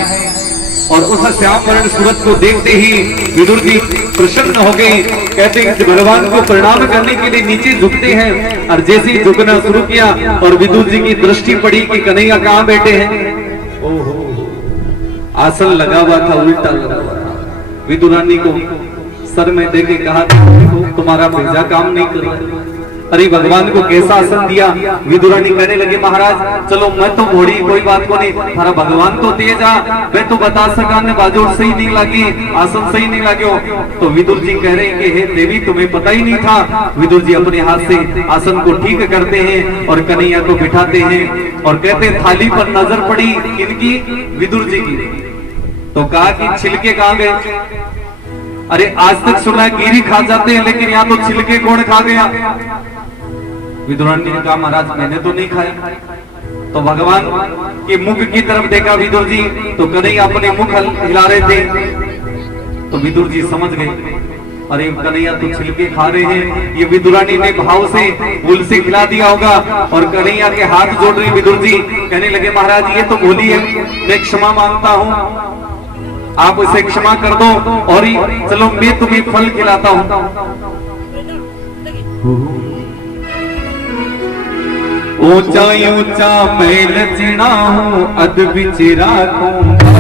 और उस श्याम वर्ण सूरत को देखते ही विदुर जी प्रसन्न हो गए। कहते हैं भगवान को प्रणाम करने के लिए नीचे झुकते हैं और जैसे ही झुकना शुरू किया और विदुर जी की दृष्टि पड़ी कि कन्हैया कहाँ बैठे हैं। ओहो आसन लगा हुआ था, उल्टा लगा हुआ था। विदुरानी को सर में देके कहा तुम्हारा भेजा काम नहीं कर रहा। अरे भगवान को कैसा आसन दिया। विदुरानी कहने लगे महाराज चलो मैं तो घोड़ी कोई बात को नहीं, थारा भगवान तो तेज आ, मैं तो बता सका ने बाजोड़ सही नहीं लगी, आसन सही नहीं लगे। तो विदुर जी कह रहे हैं कि हे देवी तुम्हें पता ही नहीं था। विदुर जी अपने हाथ से आसन को ठीक करते हैं और कन्हैया को बिठाते हैं और कहते थाली पर नजर पड़ी इनकी विदुर जी की। तो कहा कि छिलके कहाँ गए। अरे आज तक सुना गिरी खा जाते हैं लेकिन यहाँ तो छिलके कौन खा गया। विदुरानी ने कहा महाराज मैंने तो नहीं खाए। तो भगवान के मुख की तरफ देखा विदुर जी, तो कन्हैया अपने मुख हिला रहे थे। तो विदुर जी समझ गए अरे कन्हैया तो छिलके खा रहे हैं। ये विदुरानी ने भाव से भूल से खिला दिया होगा और कन्हैया के हाथ जोड़ रहे विदुर जी। कहने लगे महाराज ये तो भूली है, मैं क्षमा मांगता हूँ, आप उसे क्षमा कर दो और चलो मैं तुम्हें फल खिलाता हूं। ऊंचा ऊंचा महल चिना हूं अद बिच राखूंगा।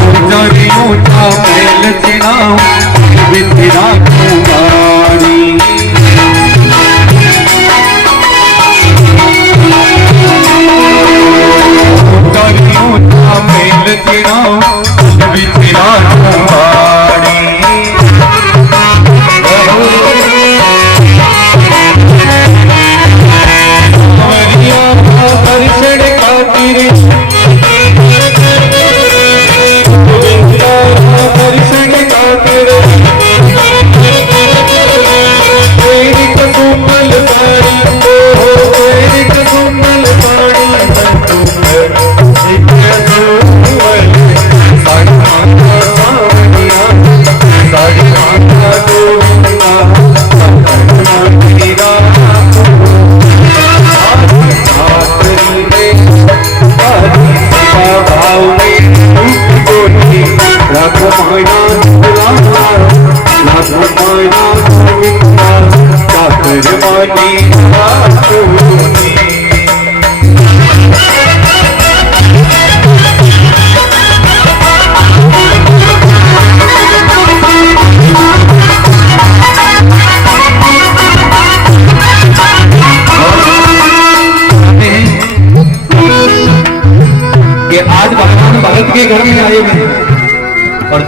ऊंचा ऊंचा महल चिना हूं अद बिच राखूंगा। मेल चिड़ाओ बिछड़ा कुमारी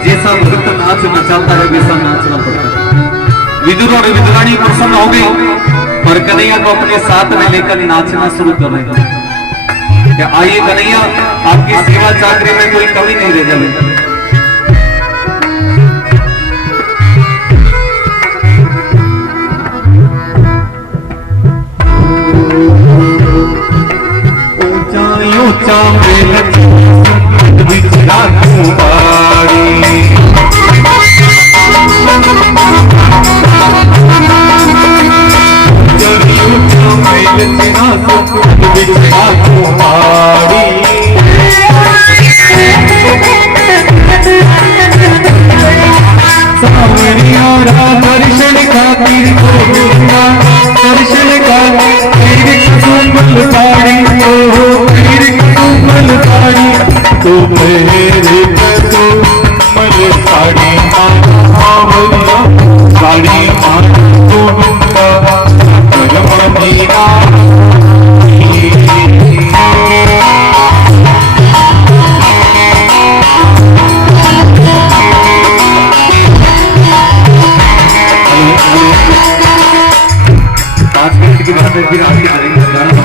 जैसा भक्त नाच नचाता है वैसा नाचना पड़ता है। विदुर और विदुरानी प्रसन्न हो गई और कन्हैया को अपने साथ में लेकर नाचना शुरू कर रहे हैं। क्या आइए कन्हैया, आपकी सेवा चाकरी में कोई कमी नहीं रह जाए। दर्शन का दर्शन का साड़ी तो मेरे तो मल साड़ी साड़ी की बात है, फिर आगे करेंगे गाना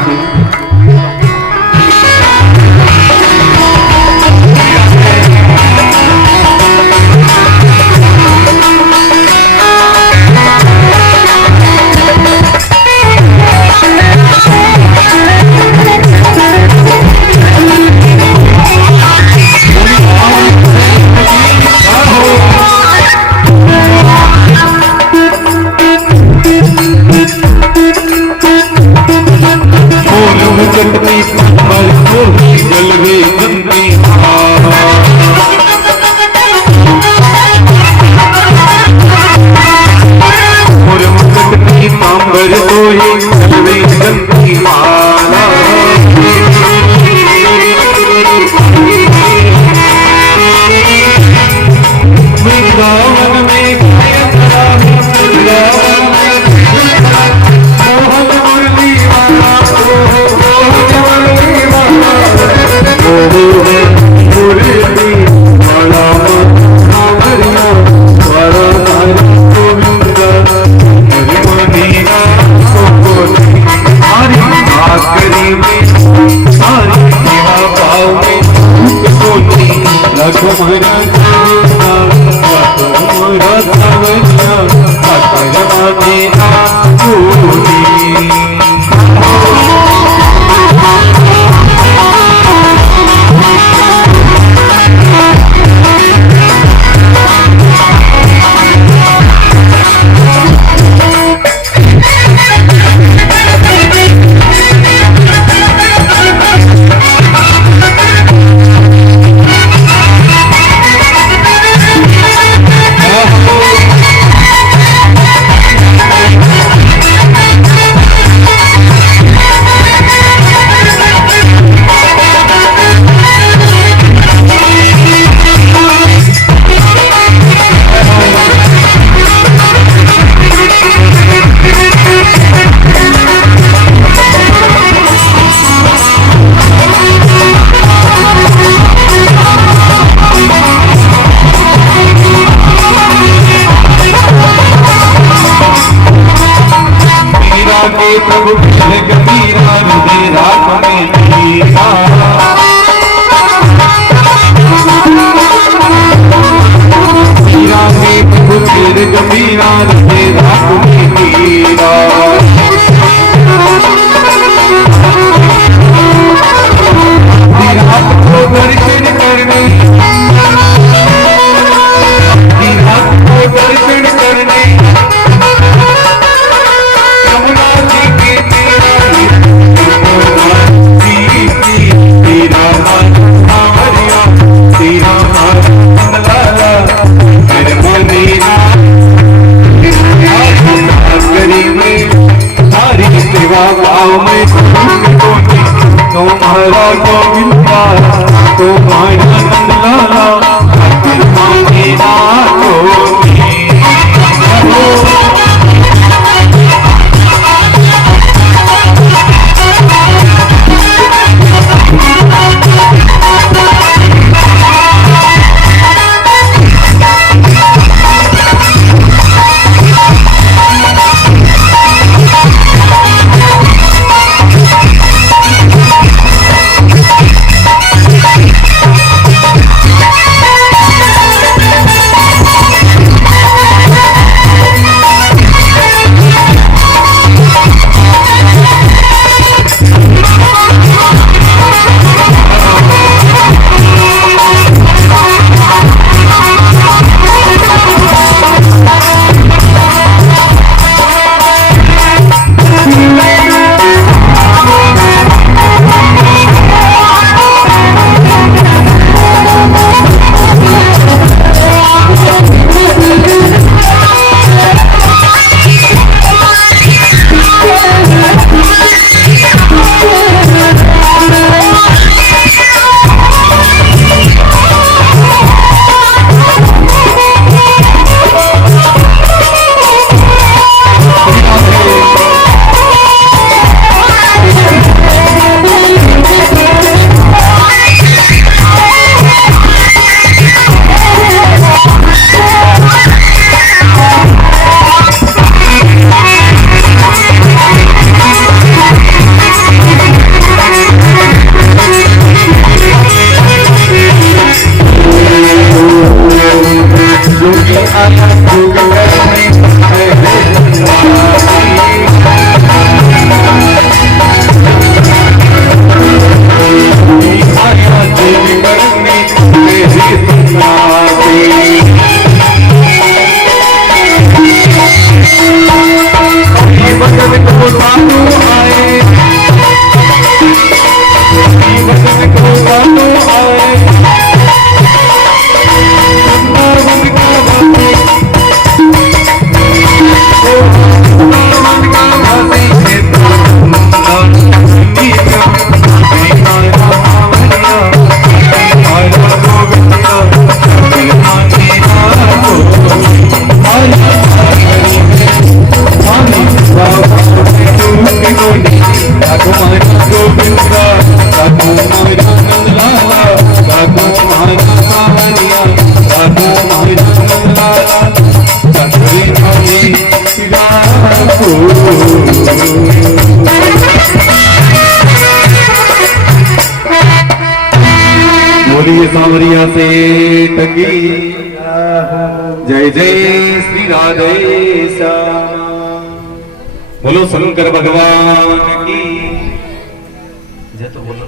सांवरिया सेठ की जय जय श्री राधे श्याम। बोलो शंकर भगवान की जय। तो बोलो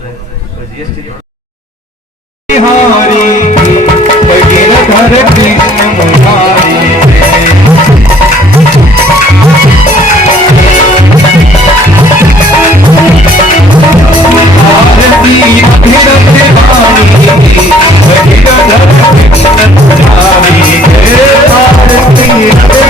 हरि भगीरथ हरे कृष्ण मुरारी आरती अभिरथ वाणी भगीरथ हरे कृष्ण मुरारी आरती अभिरथ वाणी भगीरथ हरे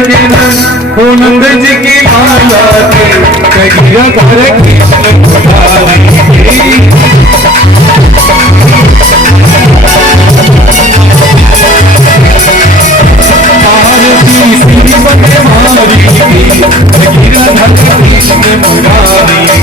कृष्ण नंद जी की माया के कहिया घर कृष्ण मुरारी आरती श्री बनवारी भगीरथ हरे कृष्ण मुरारी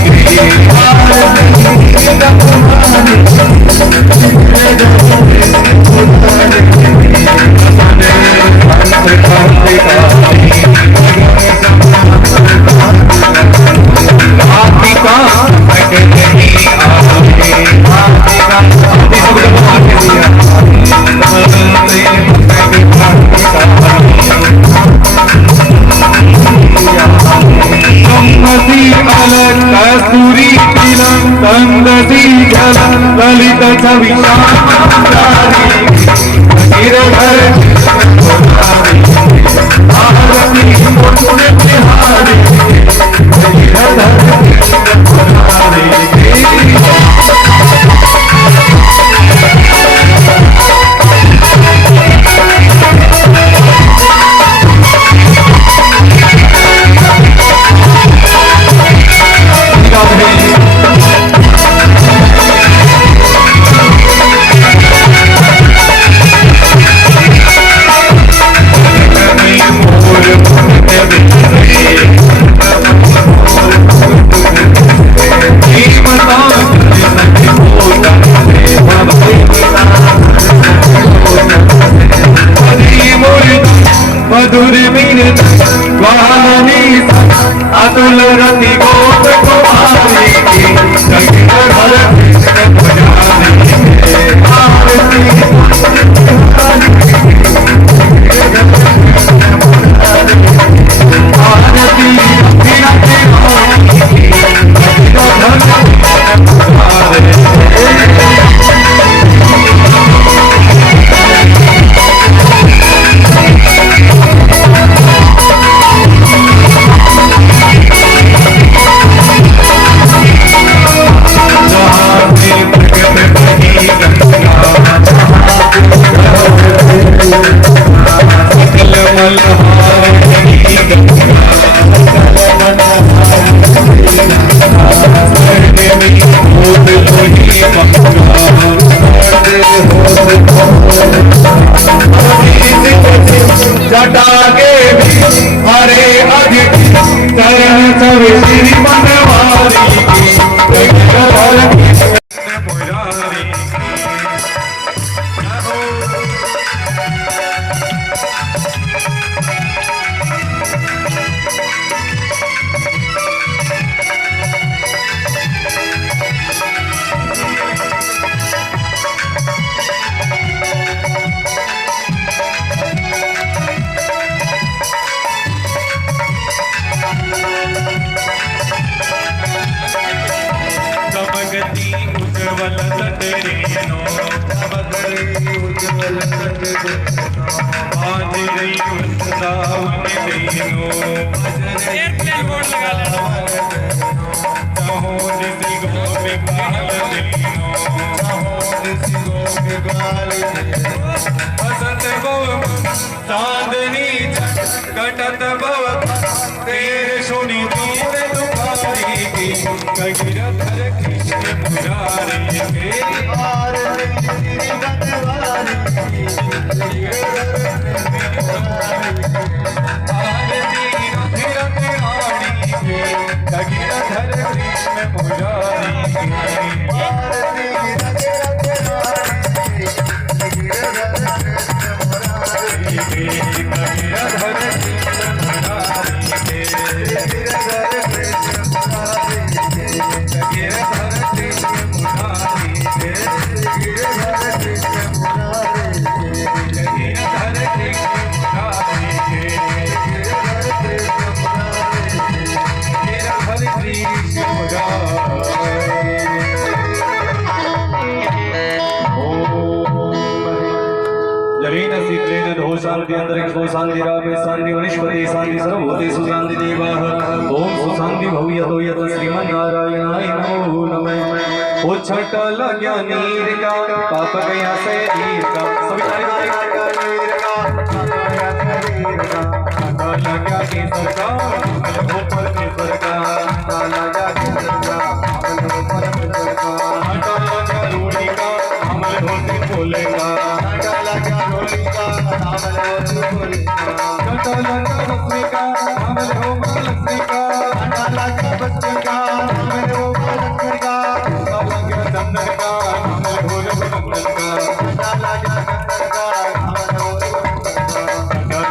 कस्तूरी तिलक तंदसी जल ललित छवि गिरधर आरती पुण्य बिहारी गिरधर मधुर मीनत वाणी अतुल रति गोप कुमारी की जगत हर कृष्ण पुजारी आरती आरती जटा के हरे अधिक चरण सब श्री बनवारी उज्ज्वल तटरेनो उज्ज्वल आज रही वृंदावन देनो एयरप्लेन बोर्ड लगा लेना चाहो दिसी गोपिक गाल देनो चाहो दिसी गोपिक गाल देनो हसत गोप चांदनी कटत भव तेरे सोनी दीन तुम्हारी की भगीरथ हरे कृष्ण मुरारी के आरती बनवारी शांति अंतरिक्षो शांति रामे शांति वनस्पति शांति सर्वभूतेषु शांति देवाः ओम सुशांति भव्यतो यत श्रीमन्नारायणाय नमो नमः। ओ छठा लग्या नीर का पाप गया से नीर का सभी लग्या नीर का लग्या की सरकार ऊपर की सरकार लग्या की सरकार लग्या रूढ़ी का अमल होते बोलेगा लग्या रूढ़ी का अमल होते बोलेगा लग्या बच्चे का अमल हो लक्ष्मी का लग्या बच्चे का अमल हो लक्ष्मी का लग्या चंदन का अमल हो चंदन का लग्या चंदन का अमल हो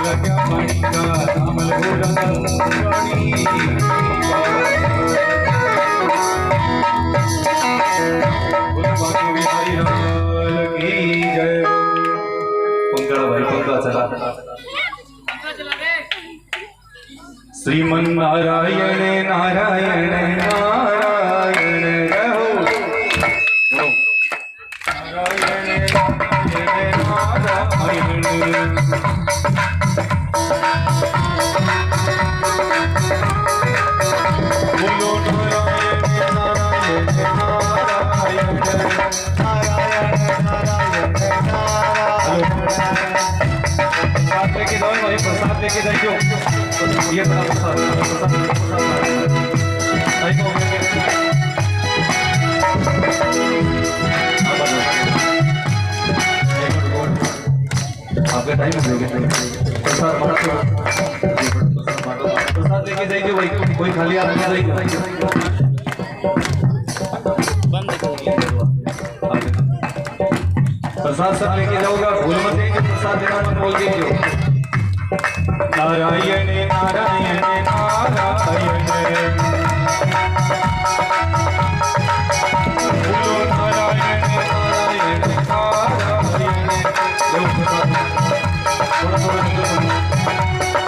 लग्या पानी का अमल हो रानी श्रीमन्नारायण नारायण नारायण रहो नारायण नारायण नारायण बोलो नारायण नारायण नारायण प्रसाद लेके जाओ भाई प्रसाद लेके जाइयो ये बड़ा प्रसाद आपका टाइम हो गया प्रसाद लेके जाइए भाई कोई खाली हाथ नहीं जाइए प्रसाद सब लेके जाओगा भूल मत देंगे प्रसाद देना मत बोल दीजिए नारायण नारायण नारायण बोलो नारायण नारायण नारायण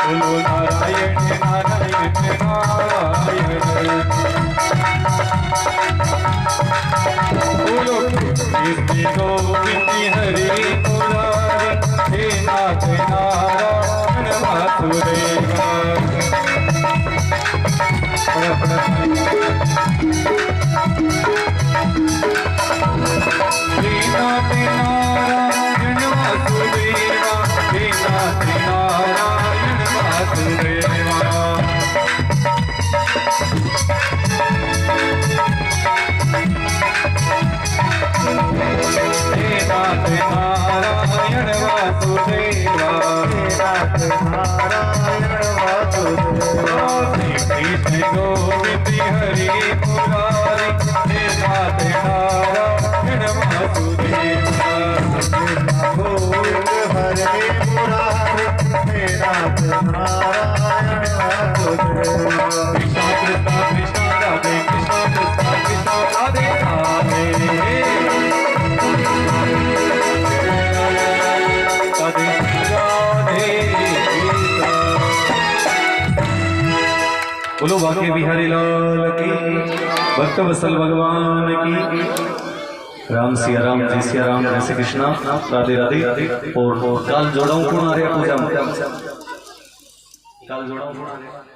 बोलो नारायण नारायण नारायण बोलो कृष्ण गोविंद हरि मुरारी हे नाथ नारायण वासुदेवा हे नाथ नारायण वासुदेवा हे नाथ नारायण वासुदेवा हे नाथ नारायण वासुदेवा हे नाथ नारायण वासुदेवा कृष्ण गोविंद हरि मुरारी हे नाथ नारायण वासुदेवा गोविंद हरि मुरारी हे नाथ नारायण वासुदेवा कृष्ण कृष्ण कृष्ण राधे कृष्ण कृष्ण कृष्ण राधे राधे बोलो बाके बिहारी लाल की भक्त वत्सल भगवान की राम सिया राम जय सिया राम जय श्री कृष्णा राधे राधे और काल जोड़ाऊं कौन आ रहा पूजा में काल जोड़ाऊं कौन आ रहा